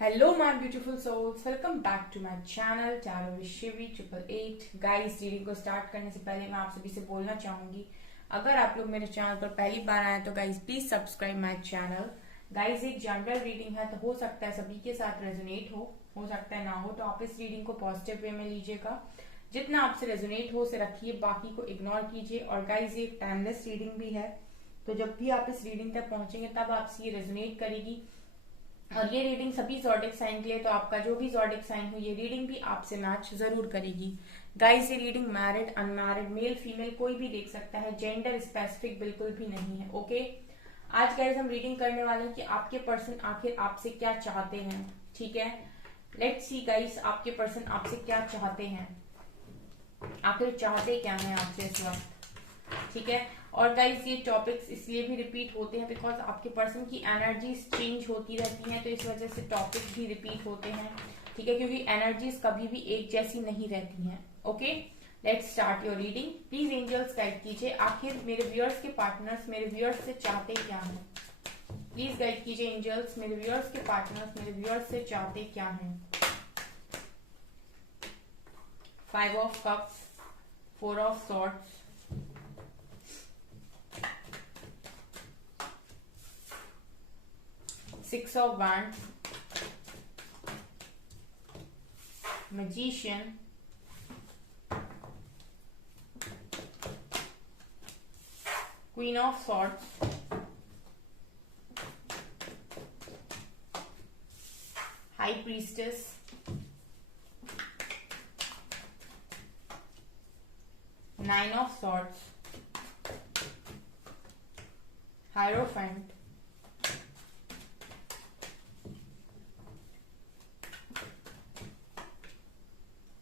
Hello my beautiful souls, welcome back to my channel Tarot with Shivi 888। Guys reading को start करने से पहले मैं आप सभी से बोलना चाहूंगी, अगर आप लोग मेरे चैनल पर पहली बार आए तो guys please subscribe my channel. Guys एक जनरल रीडिंग है तो हो सकता है सभी के साथ रेजोनेट हो सकता है ना हो, तो आप इस रीडिंग को पॉजिटिव वे में लीजिएगा। जितना आपसे रेजोनेट हो उसे रखिए, बाकी को इग्नोर कीजिए। और गाइस ये टाइमलेस रीडिंग भी है, तो जब भी आप इस रीडिंग तक पहुंचेंगे तब आपसे ये रेजोनेट करेगी। और ये रीडिंग सभी ज़ोडिक साइन के लिए, तो आपका जो भी ज़ोडिक साइन हो ये रीडिंग भी आपसे मैच जरूर करेगी। गाइस ये reading married unmarried male female कोई भी देख सकता है, जेंडर स्पेसिफिक बिल्कुल भी नहीं है। ओके, आज गाइस हम रीडिंग करने वाले हैं कि आपके पर्सन आखिर आपसे क्या चाहते हैं। ठीक है, लेट्स सी गाइस आपके पर्सन आपसे क्या चाहते हैं, आखिर चाहते क्या है आपसे इस वक्त। ठीक है, और गाइज ये टॉपिक्स इसलिए भी रिपीट होते हैं बिकॉज आपके पर्सन की एनर्जीज चेंज होती रहती हैं, तो इस वजह से टॉपिक्स भी रिपीट होते हैं। ठीक है, क्योंकि एनर्जीज कभी भी एक जैसी नहीं रहती हैं। Okay, let's start your reading. Please angels guide कीजिए, आखिर मेरे व्यूअर्स के पार्टनर्स मेरे व्यूअर्स से चाहते क्या हैं। प्लीज गाइड कीजिए एंजल्स, मेरे व्यूअर्स के पार्टनर्स मेरे व्यूअर्स से चाहते क्या हैं। 5 of cups, 4 of swords, 6 of wands, magician, queen of swords, high priestess, nine of swords, hierophant,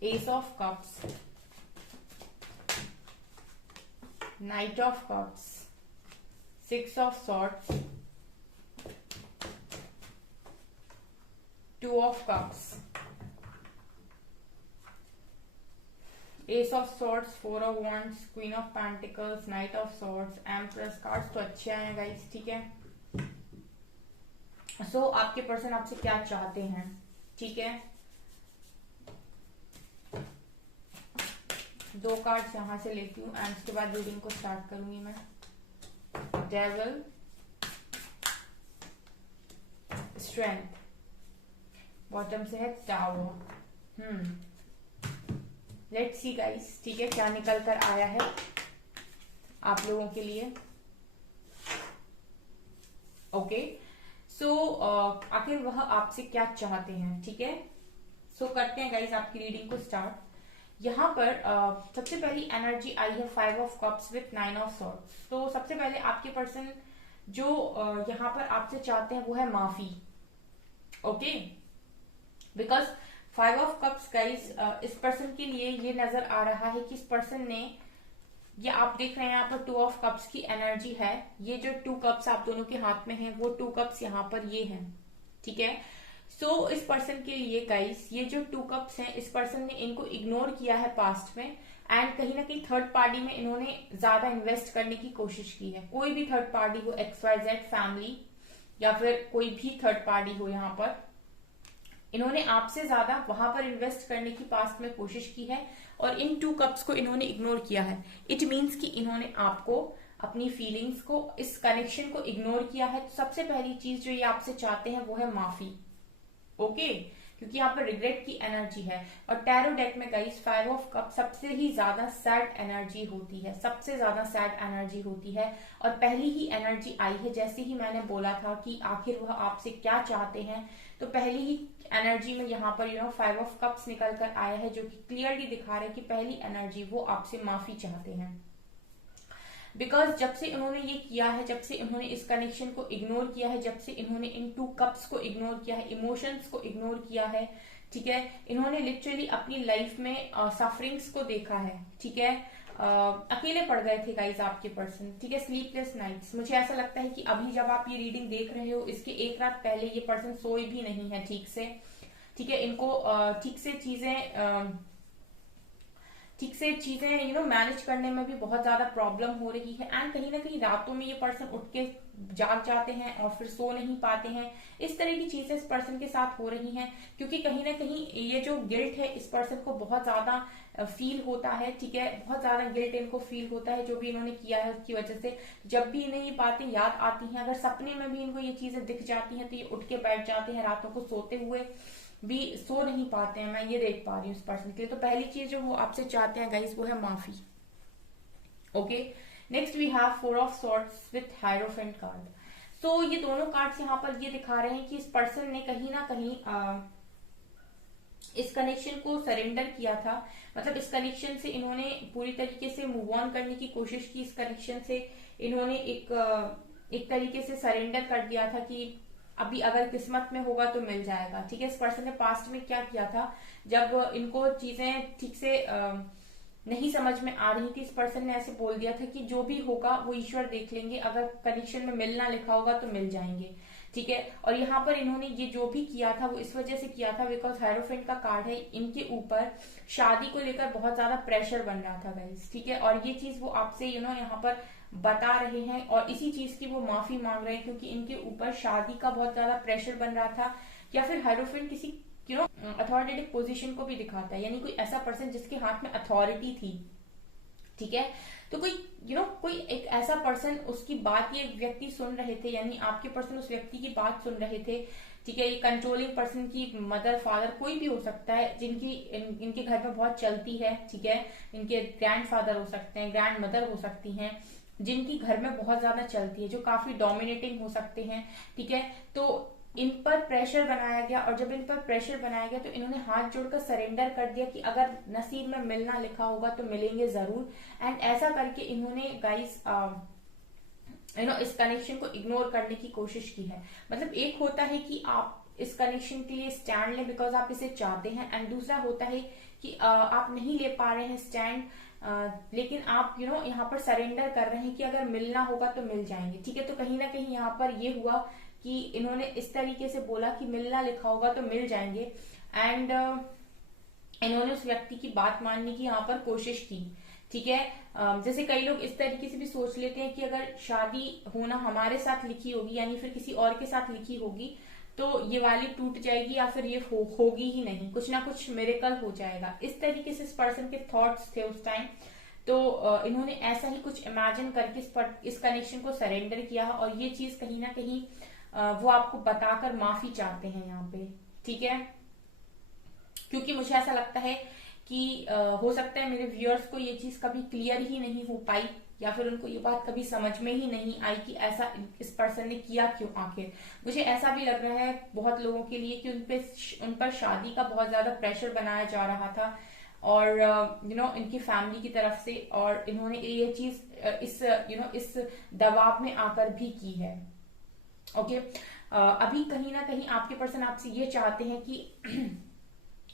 ace of cups, knight of cups, 6 of swords, 2 of cups, ace of swords, 4 of wands, queen of pentacles, knight of swords, empress। Cards तो अच्छे हैं guys. ठीक है, सो आपके person आपसे क्या चाहते हैं। ठीक है, 2 कार्ड्स यहां से लेती हूँ एंड उसके बाद रीडिंग को स्टार्ट करूंगी मैं। डेविल, स्ट्रेंथ, बॉटम से है टावर। लेट्स सी गाइस, ठीक है, क्या निकल कर आया है आप लोगों के लिए। ओके, सो आखिर वह आपसे क्या चाहते हैं। ठीक है, सो करते हैं गाइस आपकी रीडिंग को स्टार्ट। यहाँ पर सबसे पहली एनर्जी आई है 5 of cups with 9 of swords. तो सबसे पहले आपके पर्सन जो यहाँ पर आपसे चाहते हैं वो है माफी। Okay, because 5 of cups guys इस पर्सन के लिए ये नजर आ रहा है कि इस पर्सन ने, ये आप देख रहे हैं यहाँ पर 2 ऑफ कप्स की एनर्जी है। ये जो 2 कप्स आप दोनों के हाथ में हैं वो 2 कप्स यहाँ पर ये हैं। ठीक है, सो इस पर्सन के लिए गाइस ये जो 2 कप्स हैं, इस पर्सन ने इनको इग्नोर किया है पास्ट में, एंड कहीं ना कहीं थर्ड पार्टी में इन्होंने ज्यादा इन्वेस्ट करने की कोशिश की है। कोई भी थर्ड पार्टी हो, XYZ फैमिली या फिर कोई भी थर्ड पार्टी हो, यहाँ पर इन्होंने आपसे ज्यादा वहां पर इन्वेस्ट करने की पास्ट में कोशिश की है और इन 2 कप्स को इन्होंने इग्नोर किया है। इट मीन्स कि इन्होंने आपको, अपनी फीलिंग्स को, इस कनेक्शन को इग्नोर किया है। तो सबसे पहली चीज जो ये आपसे चाहते हैं वो है माफी। ओके, क्योंकि यहाँ पर रिग्रेट की एनर्जी है। और टैरो डेक में गाइस 5 ऑफ कप सबसे ही ज्यादा सैड एनर्जी होती है, सबसे ज्यादा सैड एनर्जी होती है। और पहली ही एनर्जी आई है, जैसे ही मैंने बोला था कि आखिर वह आपसे क्या चाहते हैं, तो पहली ही एनर्जी में यहाँ पर 5 ऑफ कप्स निकल कर आया है, जो कि क्लियरली दिखा रहा है कि पहली एनर्जी वो आपसे माफी चाहते हैं। बिकॉज जब से उन्होंने ये किया है, जब से उन्होंने इस कनेक्शन को इग्नोर किया है, जब से इन्होंने इन 2 कप्स को इग्नोर किया है, इमोशंस को इग्नोर किया है, ठीक है, इन्होंने लिटरली अपनी लाइफ में सफरिंग्स को देखा है। ठीक है, अकेले पड़ गए थे गाइज आपके पर्सन। ठीक है, स्लीपलेस नाइट्स। मुझे ऐसा लगता है कि अभी जब आप ये रीडिंग देख रहे हो, इसके एक रात पहले ये पर्सन सोए भी नहीं है ठीक से। ठीक है, इनको ठीक से चीजें ठीक से चीजें मैनेज करने में भी बहुत ज्यादा प्रॉब्लम हो रही है। एंड कहीं ना कहीं रातों में ये पर्सन उठ के जाग जाते हैं और फिर सो नहीं पाते हैं। इस तरह की चीजें इस पर्सन के साथ हो रही हैं, क्योंकि कहीं ना कहीं ये जो गिल्ट है इस पर्सन को बहुत ज्यादा फील होता है। ठीक है, बहुत ज्यादा गिल्ट इनको फील होता है जो भी इन्होंने किया है उसकी वजह से। जब भी इन्हें ये बातें याद आती हैं, अगर सपने में भी इनको ये चीजें दिख जाती हैं तो ये उठ के बैठ जाते हैं, रातों को सोते हुए भी सो नहीं पाते हैं। मैं ये देख पा रही हूँ इस पर्सन के लिए। तो पहली चीज जो वो आपसे चाहते हैं गाइस वो है माफी। Okay, next we have 4 of swords with hierophant card. So ये दोनों कार्ड्स यहाँ पर ये दिखा रहे हैं कि इस पर्सन ने कहीं ना कहीं इस कनेक्शन को सरेंडर किया था। मतलब इस कनेक्शन से इन्होंने पूरी तरीके से मूव ऑन करने की कोशिश की। इस कनेक्शन से इन्होंने एक तरीके से सरेंडर कर दिया था कि अभी अगर किस्मत में होगा तो मिल जाएगा। ठीक है, इस पर्सन ने पास्ट में क्या किया था, जब इनको चीजें ठीक से नहीं समझ में आ रही थी, इस पर्सन ने ऐसे बोल दिया था कि जो भी होगा वो ईश्वर देख लेंगे, अगर कनेक्शन में मिलना लिखा होगा तो मिल जाएंगे। ठीक है, और यहाँ पर इन्होंने ये जो भी किया था वो इस वजह से किया था बिकॉज हायरोफेंट का कार्ड है, इनके ऊपर शादी को लेकर बहुत ज्यादा प्रेशर बन रहा था गाइस। ठीक है, और ये चीज वो आपसे यहाँ पर बता रहे हैं और इसी चीज की वो माफी मांग रहे हैं, क्योंकि इनके ऊपर शादी का बहुत ज्यादा प्रेशर बन रहा था। या फिर हायरोफेंट किसी अथॉरिटेटिव पोजीशन को भी दिखाता है, यानी कोई ऐसा पर्सन जिसके हाथ में अथॉरिटी थी। ठीक है, तो कोई कोई एक ऐसा पर्सन, उसकी बात ये व्यक्ति सुन रहे थे, यानी आपके पर्सन उस व्यक्ति की बात सुन रहे थे। ठीक है, ये कंट्रोलिंग पर्सन की मदर फादर कोई भी हो सकता है, जिनकी इनके घर में बहुत चलती है। ठीक है, इनके ग्रैंडफादर हो सकते हैं, ग्रैंड मदर हो सकती हैं, जिनकी घर में बहुत ज्यादा चलती है, जो काफी डोमिनेटिंग हो सकते हैं। ठीक है, तो इन पर प्रेशर बनाया गया, और जब इन पर प्रेशर बनाया गया तो इन्होंने हाथ जोड़कर सरेंडर कर दिया कि अगर नसीब में मिलना लिखा होगा तो मिलेंगे जरूर। एंड ऐसा करके इन्होंने गाइस इस कनेक्शन को इग्नोर करने की कोशिश की है। मतलब एक होता है कि आप इस कनेक्शन के लिए स्टैंड लें बिकॉज आप इसे चाहते हैं, एंड दूसरा होता है कि आप नहीं ले पा रहे हैं स्टैंड, लेकिन आप यहाँ पर सरेंडर कर रहे हैं कि अगर मिलना होगा तो मिल जाएंगे। ठीक है, तो कहीं ना कहीं यहाँ पर ये हुआ कि इन्होंने इस तरीके से बोला कि मिलना लिखा होगा तो मिल जाएंगे, एंड इन्होंने उस व्यक्ति की बात मानने की यहाँ पर कोशिश की। ठीक है, जैसे कई लोग इस तरीके से भी सोच लेते हैं कि अगर शादी होना हमारे साथ लिखी होगी, यानी फिर किसी और के साथ लिखी होगी, तो ये वाली टूट जाएगी या फिर ये होगी ही नहीं, कुछ ना कुछ मिरेकल हो जाएगा। इस तरीके से इस पर्सन के थॉट्स थे उस टाइम। तो इन्होंने ऐसा ही कुछ इमेजिन करके इस कनेक्शन को सरेंडर किया, और ये चीज कहीं ना कहीं वो आपको बताकर माफी चाहते हैं यहाँ पे। ठीक है, क्योंकि मुझे ऐसा लगता है कि हो सकता है मेरे व्यूअर्स को ये चीज कभी क्लियर ही नहीं हो पाई, या फिर उनको ये बात कभी समझ में ही नहीं आई कि ऐसा इस पर्सन ने किया क्यों आखिर। मुझे ऐसा भी लग रहा है बहुत लोगों के लिए कि उन पर शादी का बहुत ज्यादा प्रेशर बनाया जा रहा था, और इनकी फैमिली की तरफ से, और इन्होंने ये चीज इस दबाव में आकर भी की है। ओके, अभी कहीं ना कहीं आपके पर्सन आपसे ये चाहते हैं कि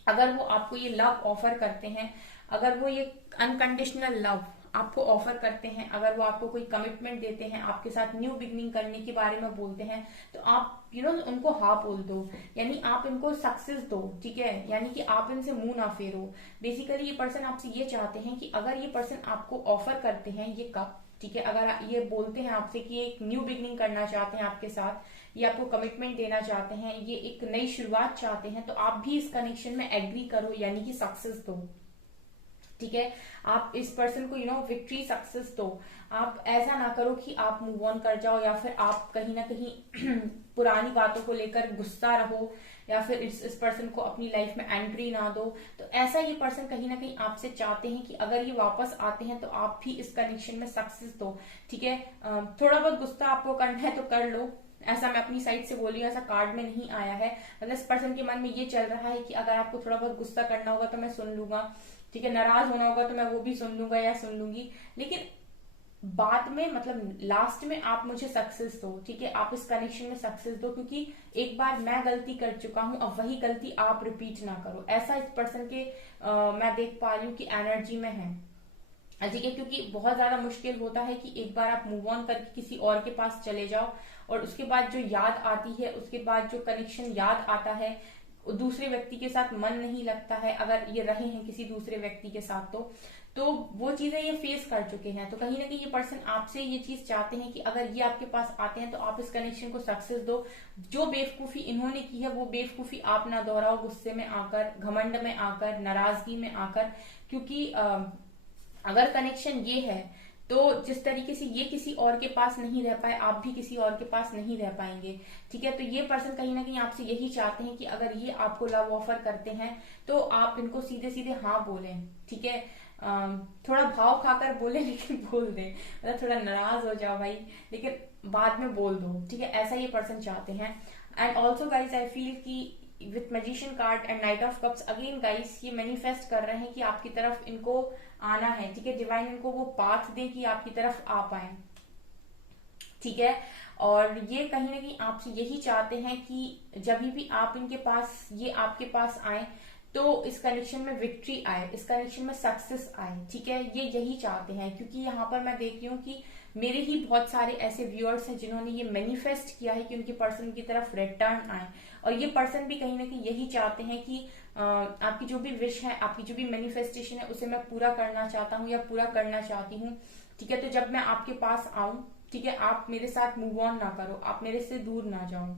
अगर वो आपको ये लव ऑफर करते हैं, अगर वो ये अनकंडीशनल लव आपको ऑफर करते हैं, अगर वो आपको कोई कमिटमेंट देते हैं, आपके साथ न्यू बिगनिंग करने के बारे में बोलते हैं, तो आप उनको हाँ बोल दो, यानी आप इनको सक्सेस दो। ठीक है, यानी कि आप इनसे मुंह ना फेरो। बेसिकली ये पर्सन आपसे ये चाहते हैं कि अगर ये पर्सन आपको ऑफर करते हैं ये कब, ठीक है, अगर ये बोलते हैं आपसे कि एक न्यू बिगनिंग करना चाहते हैं आपके साथ, ये आपको कमिटमेंट देना चाहते हैं, ये एक नई शुरुआत चाहते हैं, तो आप भी इस कनेक्शन में एग्री करो, यानी कि सक्सेस दो। ठीक है, आप इस पर्सन को विक्ट्री सक्सेस दो। आप ऐसा ना करो कि आप मूव ऑन कर जाओ, या फिर आप कहीं ना कहीं पुरानी बातों को लेकर गुस्सा रहो, या फिर इस पर्सन को अपनी लाइफ में एंट्री ना दो। तो ऐसा ये पर्सन कहीं ना कहीं आपसे चाहते हैं कि अगर ये वापस आते हैं तो आप भी इस कनेक्शन में सक्सेस दो। ठीक है, थोड़ा बहुत गुस्सा आपको करना है तो कर लो, ऐसा मैं अपनी साइड से बोली, ऐसा कार्ड में नहीं आया है। मतलब इस पर्सन के मन में ये चल रहा है कि अगर आपको थोड़ा बहुत गुस्सा करना होगा तो मैं सुन लूंगा, ठीक है, नाराज होना होगा तो मैं वो भी सुन लूंगा या सुन लूंगी, लेकिन बाद में मतलब लास्ट में आप मुझे सक्सेस दो। ठीक है, आप इस कनेक्शन में सक्सेस दो, क्योंकि एक बार मैं गलती कर चुका हूं, अब वही गलती आप रिपीट ना करो। ऐसा इस पर्सन के मैं देख पा रही हूँ कि एनर्जी में है। ठीक है, क्योंकि बहुत ज्यादा मुश्किल होता है कि एक बार आप मूव ऑन करके किसी और के पास चले जाओ, और उसके बाद जो याद आती है, उसके बाद जो कनेक्शन याद आता है, दूसरे व्यक्ति के साथ मन नहीं लगता है, अगर ये रहे हैं किसी दूसरे व्यक्ति के साथ तो वो चीजें ये फेस कर चुके हैं। तो कहीं ना कहीं ये पर्सन आपसे ये चीज चाहते हैं कि अगर ये आपके पास आते हैं तो आप इस कनेक्शन को सक्सेस दो। जो बेवकूफी इन्होंने की है वो बेवकूफी आप ना दोहराओ, गुस्से में आकर, घमंड में आकर, नाराजगी में आकर। क्योंकि अगर कनेक्शन ये है तो जिस तरीके से ये किसी और के पास नहीं रह पाए, आप भी किसी और के पास नहीं रह पाएंगे। ठीक है, तो ये पर्सन कहीं ना कहीं आपसे यही चाहते हैं कि अगर ये आपको लव ऑफर करते हैं तो आप इनको सीधे सीधे हाँ बोलें। ठीक है, थोड़ा भाव खाकर बोले लेकिन बोल दें, मतलब थोड़ा नाराज हो जाओ भाई लेकिन बाद में बोल दो। ठीक है, ऐसा ये पर्सन चाहते हैं। And also guys I feel कि with magician card and knight of cups again guys ये मैनिफेस्ट कर रहे हैं कि आपकी तरफ इनको आना है। ठीक है, डिवाइन इनको वो पाथ दे कि आपकी तरफ आ पाए। ठीक है, और ये कहीं ना कहीं आपसे यही चाहते हैं कि जब भी आप इनके पास, ये आपके पास आए तो इस कनेक्शन में विक्ट्री आए, इस कनेक्शन में सक्सेस आए। ठीक है, ये यही चाहते हैं। क्योंकि यहाँ पर मैं देख रही हूँ कि मेरे ही बहुत सारे ऐसे व्यूअर्स हैं जिन्होंने ये मैनिफेस्ट किया है कि उनके पर्सन की तरफ रिटर्न आए, और ये पर्सन भी कहीं ना कहीं यही चाहते हैं कि आपकी जो भी विश है, आपकी जो भी मैनिफेस्टेशन है उसे मैं पूरा करना चाहता हूँ या पूरा करना चाहती हूँ। ठीक है, तो जब मैं आपके पास आऊं, ठीक है, आप मेरे साथ मूव ऑन ना करो, आप मेरे से दूर ना जाओ।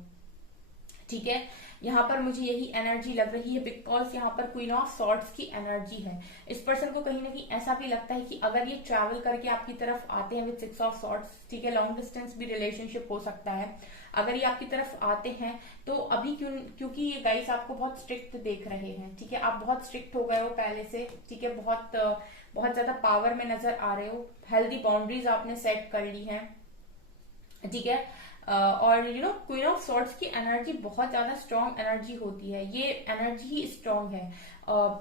ठीक है, यहाँ पर मुझे यही एनर्जी लग रही है बिकॉज यहाँ पर क्वीन ऑफ सॉर्ड्स की एनर्जी है। इस पर्सन को कहीं ना कहीं ऐसा भी लगता है कि अगर ये ट्रैवल करके आपकी तरफ आते हैं विद 6 ऑफ सॉर्ड्स, ठीक है, लॉन्ग डिस्टेंस भी रिलेशनशिप हो सकता है। अगर ये आपकी तरफ आते हैं तो अभी क्योंकि ये गाइस आपको बहुत स्ट्रिक्ट देख रहे हैं। ठीक है, आप बहुत स्ट्रिक्ट हो गए हो पहले से। ठीक है, बहुत ज्यादा पावर में नजर आ रहे हो, हेल्दी बाउंड्रीज आपने सेट कर ली है। ठीक है, और क्वीन ऑफ सॉर्ड्स की एनर्जी बहुत ज्यादा स्ट्रॉन्ग एनर्जी होती है। ये एनर्जी ही स्ट्रॉन्ग है।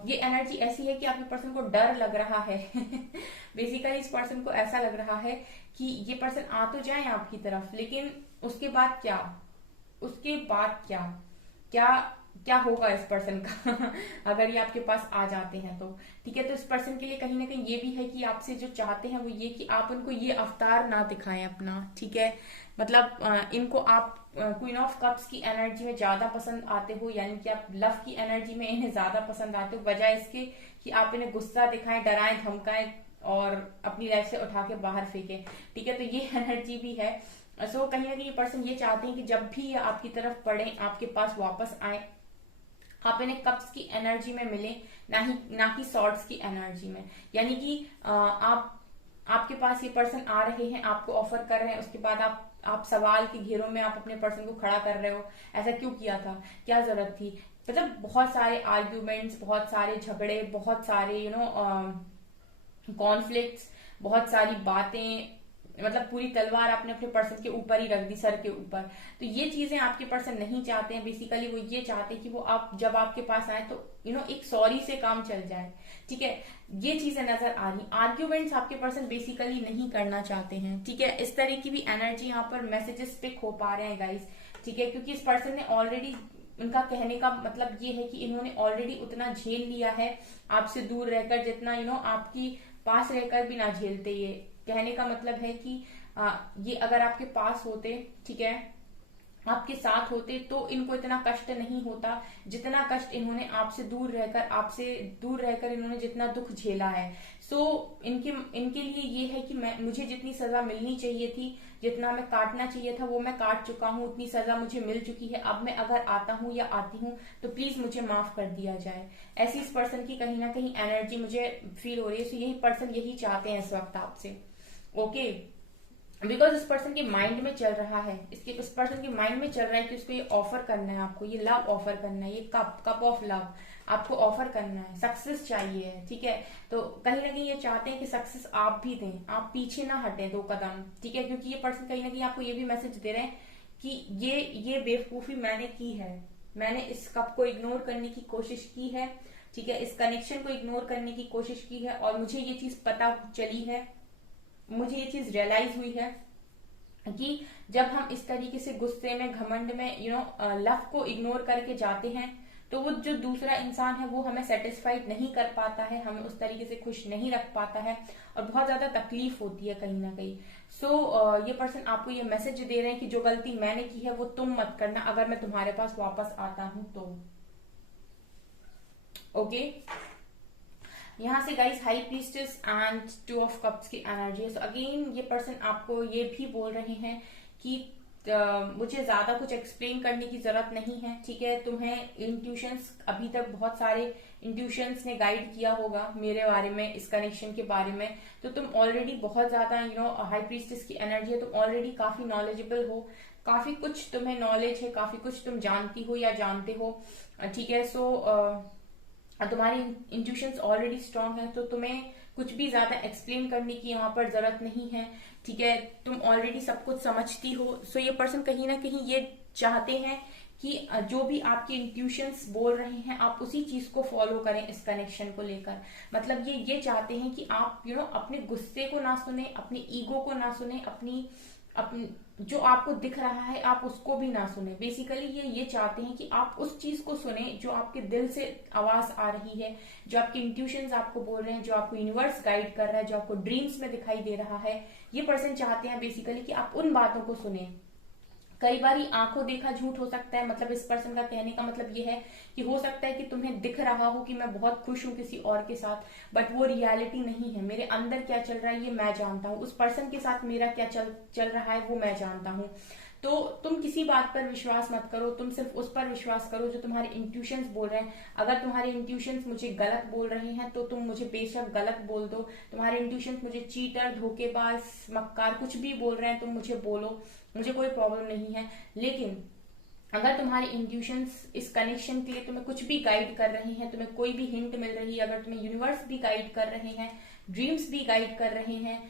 ये एनर्जी ऐसी है कि आपके पर्सन को डर लग रहा है बेसिकली इस पर्सन को ऐसा लग रहा है कि ये पर्सन आ तो जाए आपकी तरफ, लेकिन उसके बाद क्या, उसके बाद क्या क्या क्या होगा इस पर्सन का अगर ये आपके पास आ जाते हैं तो। ठीक है, तो इस पर्सन के लिए कहीं ना कहीं ये भी है कि आपसे जो चाहते हैं वो ये कि आप उनको ये अवतार ना दिखाएं अपना। ठीक है, मतलब इनको आप क्वीन ऑफ कप्स की एनर्जी में ज्यादा पसंद आते हो, यानी कि आप लव की एनर्जी में इन्हें ज्यादा पसंद आते हो, बजाय इसके कि आप इन्हें गुस्सा दिखाएं, डराएं, धमकाएं और अपनी लाइफ से उठा के बाहर फेंकें। ठीक है, तो ये एनर्जी भी है। सो कहीं ना कहीं ये पर्सन ये चाहते हैं कि जब भी ये आपकी तरफ पड़े, आपके पास वापस आए, आप इन्हें कप्स की एनर्जी में मिले, ना कि सॉर्ड्स की एनर्जी में। यानी कि आपके पास ये पर्सन आ रहे हैं, आपको ऑफर कर रहे हैं, उसके बाद आप सवाल के घेरों में आप अपने पर्सन को खड़ा कर रहे हो, ऐसा क्यों किया था, क्या जरूरत थी। मतलब बहुत सारे आर्ग्यूमेंट्स, बहुत सारे झगड़े, बहुत सारे कॉन्फ्लिक्ट्स, बहुत सारी बातें, मतलब पूरी तलवार आपने अपने पर्सन के ऊपर ही रख दी, सर के ऊपर। तो ये चीजें आपके पर्सन नहीं चाहते हैं। बेसिकली वो ये चाहते हैं कि वो आप जब आपके पास आए तो एक सॉरी से काम चल जाए। ठीक है, ये चीजें नजर आ रही। आर्ग्यूमेंट्स आपके पर्सन बेसिकली नहीं करना चाहते हैं। ठीक है, इस तरह की भी एनर्जी यहाँ पर मैसेजेस पिक हो पा रहे हैं गाइस। ठीक है, क्योंकि इस पर्सन ने ऑलरेडी, उनका कहने का मतलब ये है कि इन्होंने ऑलरेडी उतना झेल लिया है आपसे दूर रहकर, जितना आपकी पास रहकर भी ना झेलते। ये कहने का मतलब है कि ये अगर आपके पास होते, ठीक है, आपके साथ होते तो इनको इतना कष्ट नहीं होता जितना कष्ट इन्होंने आपसे दूर रहकर इन्होंने जितना दुख झेला है। सो इनके लिए ये है कि मुझे जितनी सजा मिलनी चाहिए थी, जितना मैं काटना चाहिए था वो मैं काट चुका हूँ, उतनी सजा मुझे मिल चुकी है। अब मैं अगर आता हूँ या आती हूँ तो प्लीज मुझे माफ कर दिया जाए। ऐसी इस पर्सन की कहीं ना कहीं एनर्जी मुझे फील हो रही है। सो यही पर्सन यही चाहते हैं इस वक्त आपसे। ओके, बिकॉज इस पर्सन के माइंड में चल रहा है, इस पर्सन के माइंड में चल रहा है कि उसको ये ऑफर करना है, आपको ये लव ऑफर करना है, ये कप ऑफ लव आपको ऑफर करना है, सक्सेस चाहिए है। ठीक है, तो कहीं ना कहीं ये चाहते हैं कि सक्सेस आप भी दें, आप पीछे ना हटें 2 कदम। ठीक है, क्योंकि ये पर्सन कहीं ना कहीं आपको ये भी मैसेज दे रहे हैं कि ये बेवकूफी मैंने की है, मैंने इस कप को इग्नोर करने की कोशिश की है। ठीक है, इस कनेक्शन को इग्नोर करने की कोशिश की है, और मुझे ये चीज पता चली है, मुझे ये चीज रियलाइज हुई है कि जब हम इस तरीके से गुस्से में, घमंड में लव को इग्नोर करके जाते हैं तो वो जो दूसरा इंसान है वो हमें सेटिस्फाइड नहीं कर पाता है, हमें उस तरीके से खुश नहीं रख पाता है, और बहुत ज्यादा तकलीफ होती है कहीं ना कहीं। सो ये पर्सन आपको ये मैसेज दे रहे हैं कि जो गलती मैंने की है वो तुम मत करना, अगर मैं तुम्हारे पास वापस आता हूं तो। ओके। यहाँ से guys high priestess and 2 of cups की एनर्जी है। सो अगेन ये पर्सन आपको ये भी बोल रहे हैं कि मुझे ज्यादा कुछ एक्सप्लेन करने की जरूरत नहीं है, ठीक है। तुम्हें इंट्यूशंस, अभी तक बहुत सारे इंट्यूशंस ने गाइड किया होगा मेरे बारे में, इस कनेक्शन के बारे में, तो तुम ऑलरेडी बहुत ज्यादा हाई प्रीस्टेस की एनर्जी है, तुम ऑलरेडी काफी नॉलेजेबल हो, काफी कुछ तुम्हें नॉलेज है, काफी कुछ तुम जानती हो या जानते हो, ठीक है। सो तुम्हारी इंट्यूशंस ऑलरेडी स्ट्रांग है, तो तुम्हें कुछ भी ज्यादा एक्सप्लेन करने की यहाँ पर जरूरत नहीं है, ठीक है। तुम ऑलरेडी सब कुछ समझती हो। सो ये पर्सन कहीं ना कहीं ये चाहते हैं कि जो भी आपके इंट्यूशंस बोल रहे हैं आप उसी चीज को फॉलो करें इस कनेक्शन को लेकर। मतलब ये चाहते हैं कि आप अपने गुस्से को ना सुने, अपनी ईगो को ना सुने, अपनी जो आपको दिख रहा है आप उसको भी ना सुने। बेसिकली ये चाहते हैं कि आप उस चीज को सुने जो आपके दिल से आवाज आ रही है, जो आपके इंट्यूशंस आपको बोल रहे हैं, जो आपको यूनिवर्स गाइड कर रहा है, जो आपको ड्रीम्स में दिखाई दे रहा है। ये पर्सन चाहते हैं बेसिकली कि आप उन बातों को सुने। कई बार आंखों देखा झूठ हो सकता है, मतलब इस पर्सन का कहने का मतलब ये है कि हो सकता है कि तुम्हें दिख रहा हो कि मैं बहुत खुश हूं किसी और के साथ, बट वो रियलिटी नहीं है। मेरे अंदर क्या चल रहा है ये मैं जानता हूँ, उस पर्सन के साथ मेरा क्या चल रहा है वो मैं जानता हूँ। तो तुम किसी बात पर विश्वास मत करो, तुम सिर्फ उस पर विश्वास करो जो तुम्हारे इंट्यूशंस बोल रहे हैं। अगर तुम्हारे इंट्यूशंस मुझे गलत बोल रहे हैं तो तुम मुझे बेशक गलत बोल दो। तुम्हारे इंट्यूशंस मुझे चीटर, धोखेबाज, मक्कार कुछ भी बोल रहे हैं तुम मुझे बोलो, मुझे कोई प्रॉब्लम नहीं है। लेकिन अगर तुम्हारे इंट्यूशंस इस कनेक्शन के लिए तुम्हें कुछ भी गाइड कर रहे हैं, तुम्हें कोई भी हिंट मिल रही है, अगर तुम्हें यूनिवर्स भी गाइड कर रहे हैं, ड्रीम्स भी गाइड कर रहे हैं,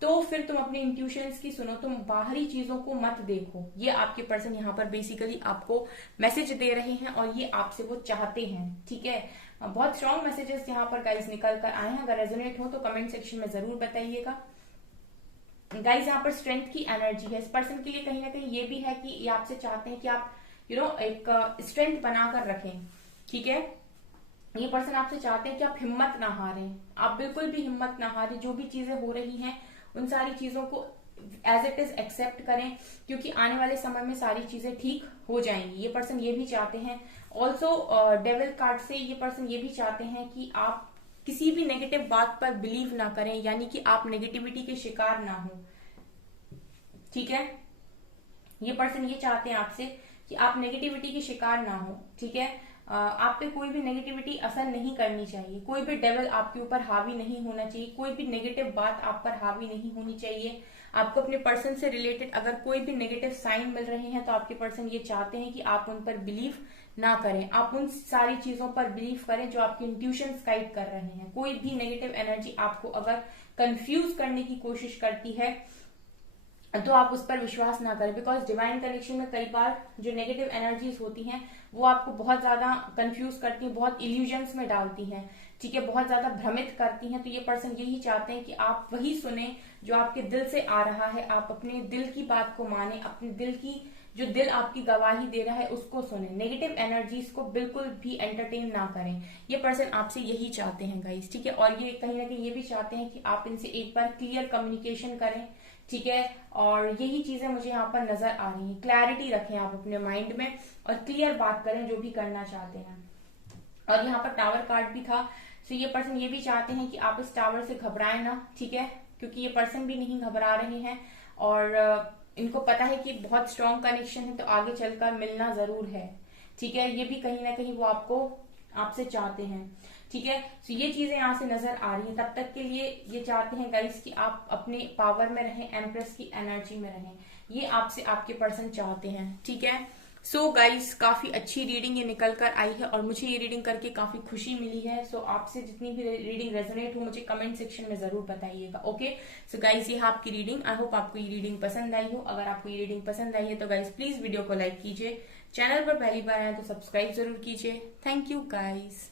तो फिर तुम अपने इंट्यूशंस की सुनो, तुम बाहरी चीजों को मत देखो। ये आपके पर्सन यहाँ पर बेसिकली आपको मैसेज दे रहे हैं और ये आपसे वो चाहते हैं, ठीक है। बहुत स्ट्रॉन्ग मैसेजेस यहाँ पर गाइस निकल कर आए हैं। अगर रेजोनेट हो तो कमेंट सेक्शन में जरूर बताइएगा। गाइस यहाँ पर स्ट्रेंथ की एनर्जी है। इस पर्सन के लिए कहीं ना कहीं ये भी है कि ये आपसे चाहते हैं कि आप एक स्ट्रेंथ बनाकर रखें, ठीक है। ये पर्सन आपसे चाहते हैं कि आप हिम्मत ना हारें, आप बिल्कुल भी हिम्मत ना हारें। जो भी चीजें हो रही हैं उन सारी चीजों को एज इट इज एक्सेप्ट करें, क्योंकि आने वाले समय में सारी चीजें ठीक हो जाएंगी। ये पर्सन ये भी चाहते हैं। ऑल्सो डेविल कार्ड से ये पर्सन ये भी चाहते हैं कि आप किसी भी नेगेटिव बात पर बिलीव ना करें, यानी कि आप नेगेटिविटी के शिकार ना हो, ठीक है। ये पर्सन ये चाहते हैं आपसे कि आप नेगेटिविटी के शिकार ना हो, ठीक है। आप पे कोई भी नेगेटिविटी असर नहीं करनी चाहिए, कोई भी डेविल आपके ऊपर हावी नहीं होना चाहिए, कोई भी नेगेटिव बात आप पर हावी नहीं होनी चाहिए। आपको अपने पर्सन से रिलेटेड अगर कोई भी नेगेटिव साइन मिल रहे हैं तो आपके पर्सन ये चाहते हैं कि आप उन पर बिलीव ना करें, आप उन सारी चीजों पर बिलीव करें जो आपके इंट्यूशंस गाइड कर रहे हैं। कोई भी नेगेटिव एनर्जी आपको अगर कंफ्यूज करने की कोशिश करती है तो आप उस पर विश्वास ना करें, बिकॉज डिवाइन कनेक्शन में कई बार जो नेगेटिव एनर्जीज होती हैं वो आपको बहुत ज्यादा कंफ्यूज करती हैं, बहुत इल्यूजन्स में डालती हैं, ठीक है, बहुत ज्यादा भ्रमित करती हैं। तो ये पर्सन यही चाहते हैं कि आप वही सुने जो आपके दिल से आ रहा है, आप अपने दिल की बात को माने, अपने दिल की जो दिल आपकी गवाही दे रहा है उसको सुने। नेगेटिव एनर्जीज को बिल्कुल भी एंटरटेन ना करें। ये पर्सन आपसे यही चाहते हैं गाइस, ठीक है। और ये कहीं ना कहीं ये भी चाहते हैं कि आप इनसे एक बार क्लियर कम्युनिकेशन करें, ठीक है। और यही चीजें मुझे यहाँ पर नजर आ रही है। क्लैरिटी रखें आप अपने माइंड में और क्लियर बात करें जो भी करना चाहते हैं। और यहाँ पर टावर कार्ड भी था, तो ये पर्सन ये भी चाहते हैं कि आप इस टावर से घबराएं ना, ठीक है, क्योंकि ये पर्सन भी नहीं घबरा रहे हैं और इनको पता है कि बहुत स्ट्रॉन्ग कनेक्शन है तो आगे चलकर मिलना जरूर है, ठीक है। ये भी कहीं ना कहीं वो आपसे चाहते हैं, ठीक है। तो ये चीजें यहाँ से नजर आ रही है। तब तक के लिए ये चाहते हैं गाइस कि आप अपने पावर में रहें, एम्प्रेस की एनर्जी में रहें, ये आपसे आपके पर्सन चाहते हैं, ठीक है। सो गाइस काफी अच्छी रीडिंग ये निकल कर आई है और मुझे ये रीडिंग करके काफी खुशी मिली है। सो आपसे जितनी भी रीडिंग रेजोनेट हो मुझे कमेंट सेक्शन में जरूर बताइएगा, ओके। सो गाइस ये है आपकी रीडिंग। आई होप आपको ये रीडिंग पसंद आई हो। अगर आपको ये रीडिंग पसंद आई है तो गाइस प्लीज वीडियो को लाइक कीजिए, चैनल पर पहली बार आए तो सब्सक्राइब जरूर कीजिए। Thank you guys.